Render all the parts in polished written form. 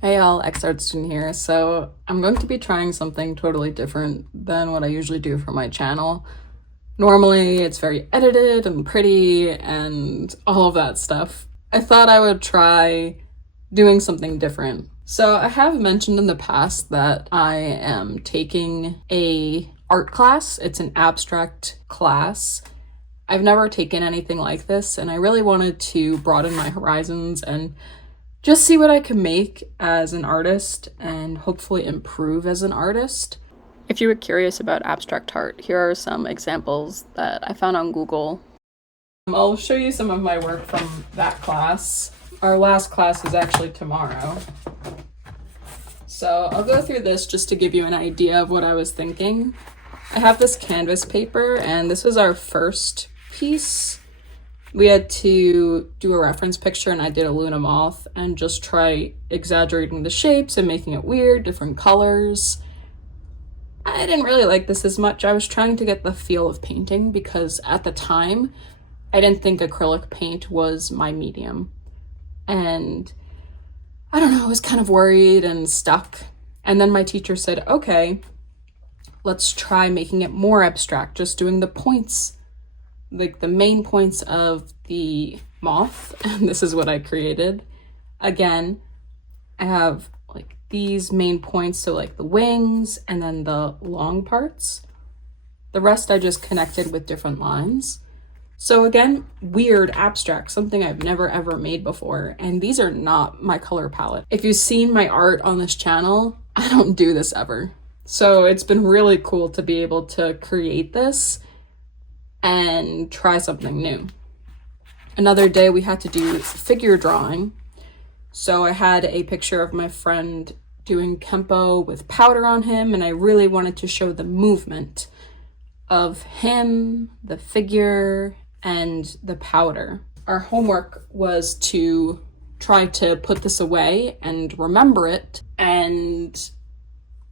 Hey all, Art student here. So I'm going to be trying something totally different than what I usually do for my channel. Normally it's very edited and pretty and all of that stuff. I thought I would try doing something different. So I have mentioned in the past that I am taking a art class. It's an abstract class. I've never taken anything like this, and I really wanted to broaden my horizons and just see what I can make as an artist and hopefully improve as an artist. If you were curious about abstract art, here are some examples that I found on Google. I'll show you some of my work from that class. Our last class is actually tomorrow. So I'll go through this just to give you an idea of what I was thinking. I have this canvas paper, and this was our first piece. We had to do a reference picture, and I did a Luna moth and just try exaggerating the shapes and making it weird, different colors. I didn't really like this as much. I was trying to get the feel of painting because at the time, I didn't think acrylic paint was my medium. And I don't know, I was kind of worried and stuck. And then my teacher said, okay, let's try making it more abstract, just doing the points, like the main points of the moth. And this is what I created. Again, I have like these main points, so like the wings and then the long parts. The rest I just connected with different lines. So again, weird, abstract, something I've never ever made before. And these are not my color palette. If you've seen my art on this channel, I don't do this ever. So it's been really cool to be able to create this and try something new. Another day we had to do figure drawing. So I had a picture of my friend doing kempo with powder on him, and I really wanted to show the movement of him, the figure, and the powder. Our homework was to try to put this away and remember it, and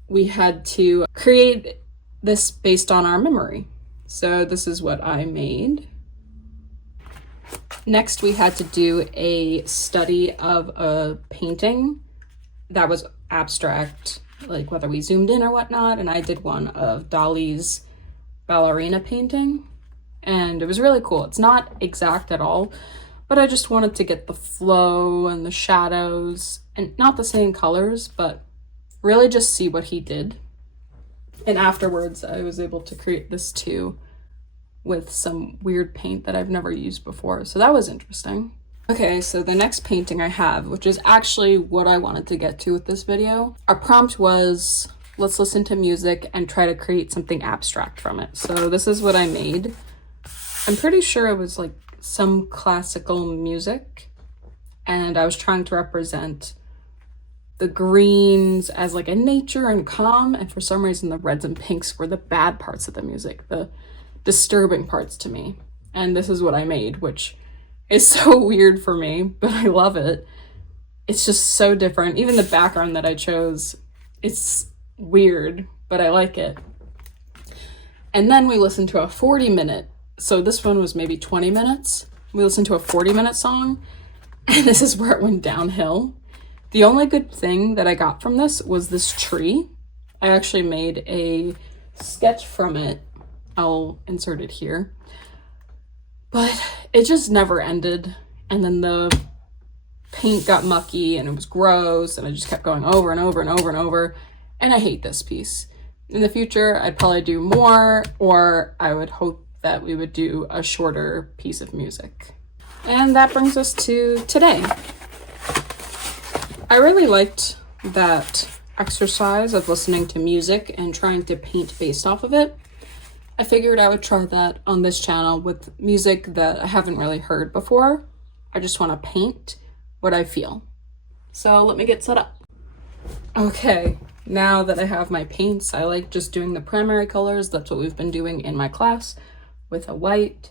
we had to create this based on our memory. So this is what I made. Next, we had to do a study of a painting that was abstract, like whether we zoomed in or whatnot, and I did one of Dali's ballerina painting, and it was really cool. It's not exact at all, but I just wanted to get the flow and the shadows, and not the same colors, but really just see what he did. And afterwards, I was able to create this too with some weird paint that I've never used before. So that was interesting. Okay, so the next painting I have, which is actually what I wanted to get to with this video. Our prompt was, let's listen to music and try to create something abstract from it. So this is what I made. I'm pretty sure it was like some classical music, and I was trying to represent the greens as like a nature and calm, and for some reason the reds and pinks were the bad parts of the music, the disturbing parts to me. And this is what I made, which is so weird for me, but I love it. It's just so different. Even the background that I chose, it's weird, but I like it. And then we listened to a 40-minute, so this one was maybe 20 minutes. We listened to a 40-minute song, and this is where it went downhill. The only good thing that I got from this was this tree. I actually made a sketch from it. I'll insert it here. But it just never ended. And then the paint got mucky and it was gross, and I just kept going over and over and over and over. And I hate this piece. In the future, I'd probably do more, or I would hope that we would do a shorter piece of music. And that brings us to today. I really liked that exercise of listening to music and trying to paint based off of it. I figured I would try that on this channel with music that I haven't really heard before. I just want to paint what I feel. So let me get set up. Okay, now that I have my paints, I like just doing the primary colors. That's what we've been doing in my class with a white,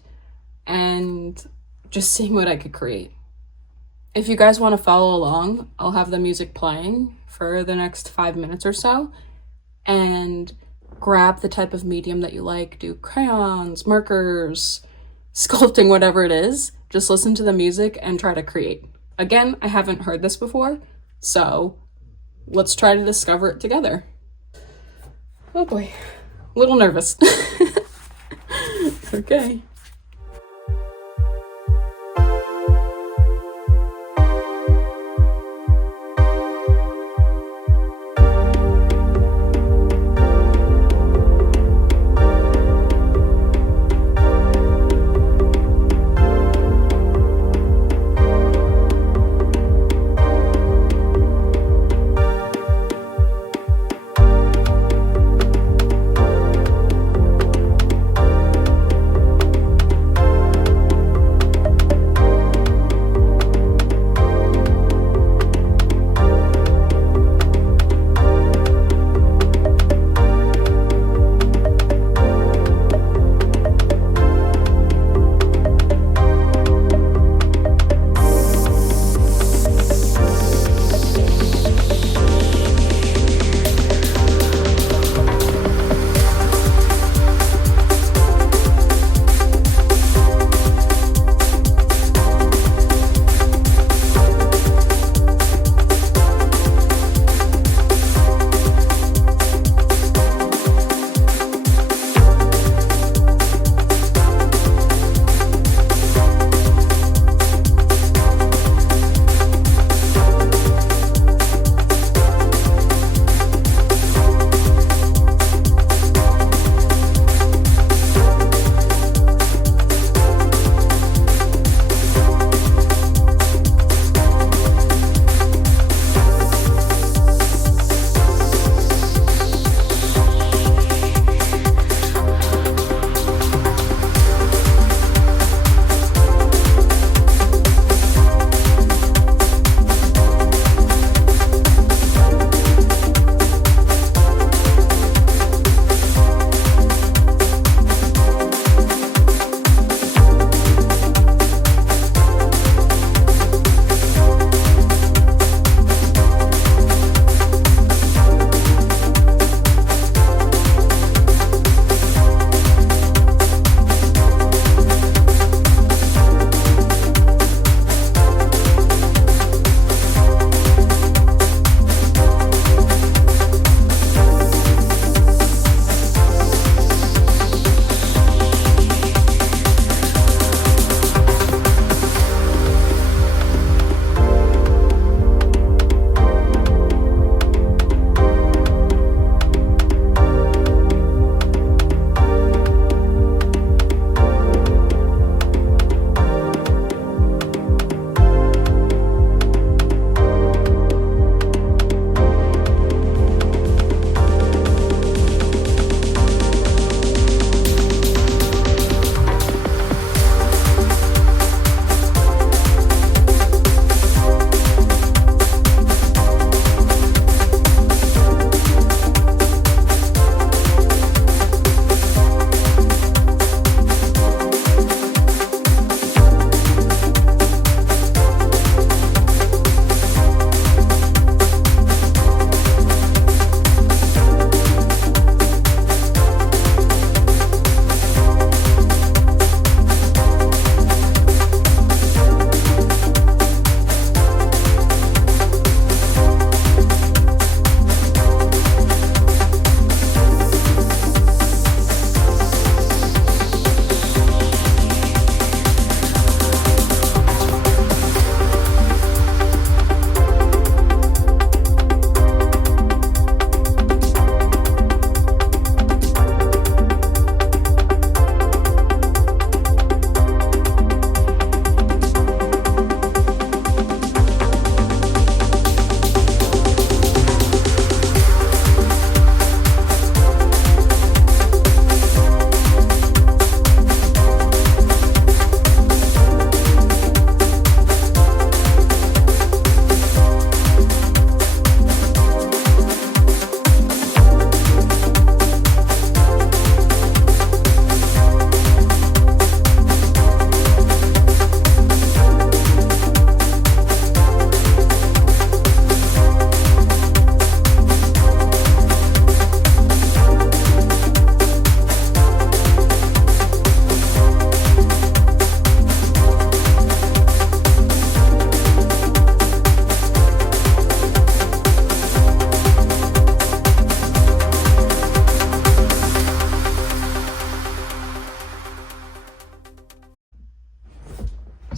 and just seeing what I could create. If you guys want to follow along, I'll have the music playing for the next 5 minutes or so, and grab the type of medium that you like. Do crayons, markers, sculpting, whatever it is. Just listen to the music and try to create. Again, I haven't heard this before, so let's try to discover it together. Oh boy, a little nervous. Okay.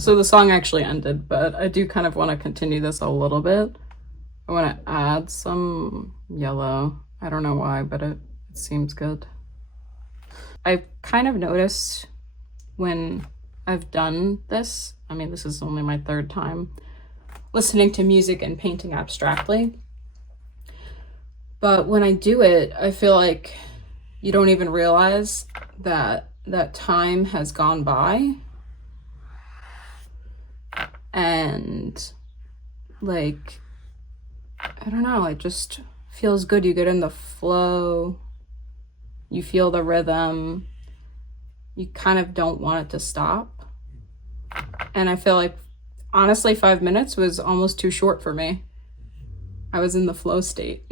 So the song actually ended, but I do kind of want to continue this a little bit. I want to add some yellow. I don't know why, but it seems good. I've kind of noticed when I've done this, I mean, this is only my third time listening to music and painting abstractly, but when I do it, I feel like you don't even realize that time has gone by. And like, I don't know, it just feels good. You get in the flow, you feel the rhythm, you kind of don't want it to stop. And I feel like, honestly, 5 minutes was almost too short for me. I was in the flow state.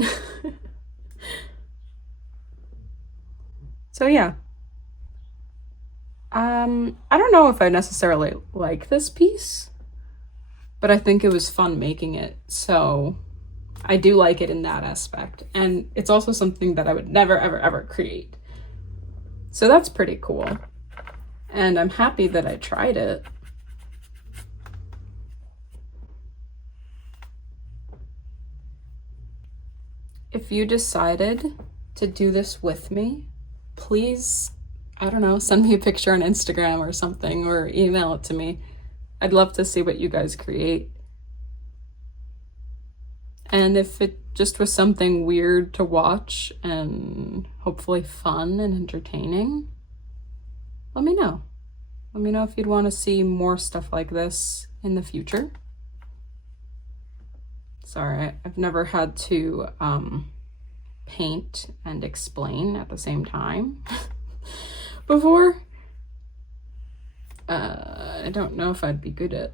So yeah. I don't know if I necessarily like this piece, but I think it was fun making it. So I do like it in that aspect. And it's also something that I would never, ever, ever create. So that's pretty cool. And I'm happy that I tried it. If you decided to do this with me, please, I don't know, send me a picture on Instagram or something, or email it to me. I'd love to see what you guys create. And if it just was something weird to watch and hopefully fun and entertaining, let me know. Let me know if you'd want to see more stuff like this in the future. Sorry, I've never had to paint and explain at the same time before. I don't know if I'd be good at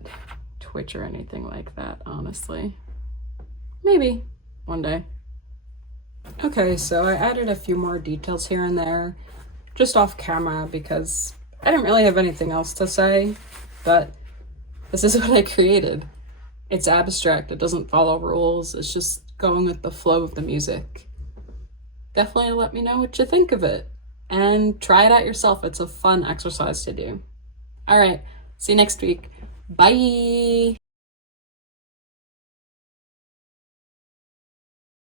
Twitch or anything like that, honestly. Maybe one day. Okay, so I added a few more details here and there, just off camera, because I didn't really have anything else to say, but this is what I created. It's abstract, it doesn't follow rules, it's just going with the flow of the music. Definitely let me know what you think of it, and try it out yourself. It's a fun exercise to do. All right, see you next week. Bye.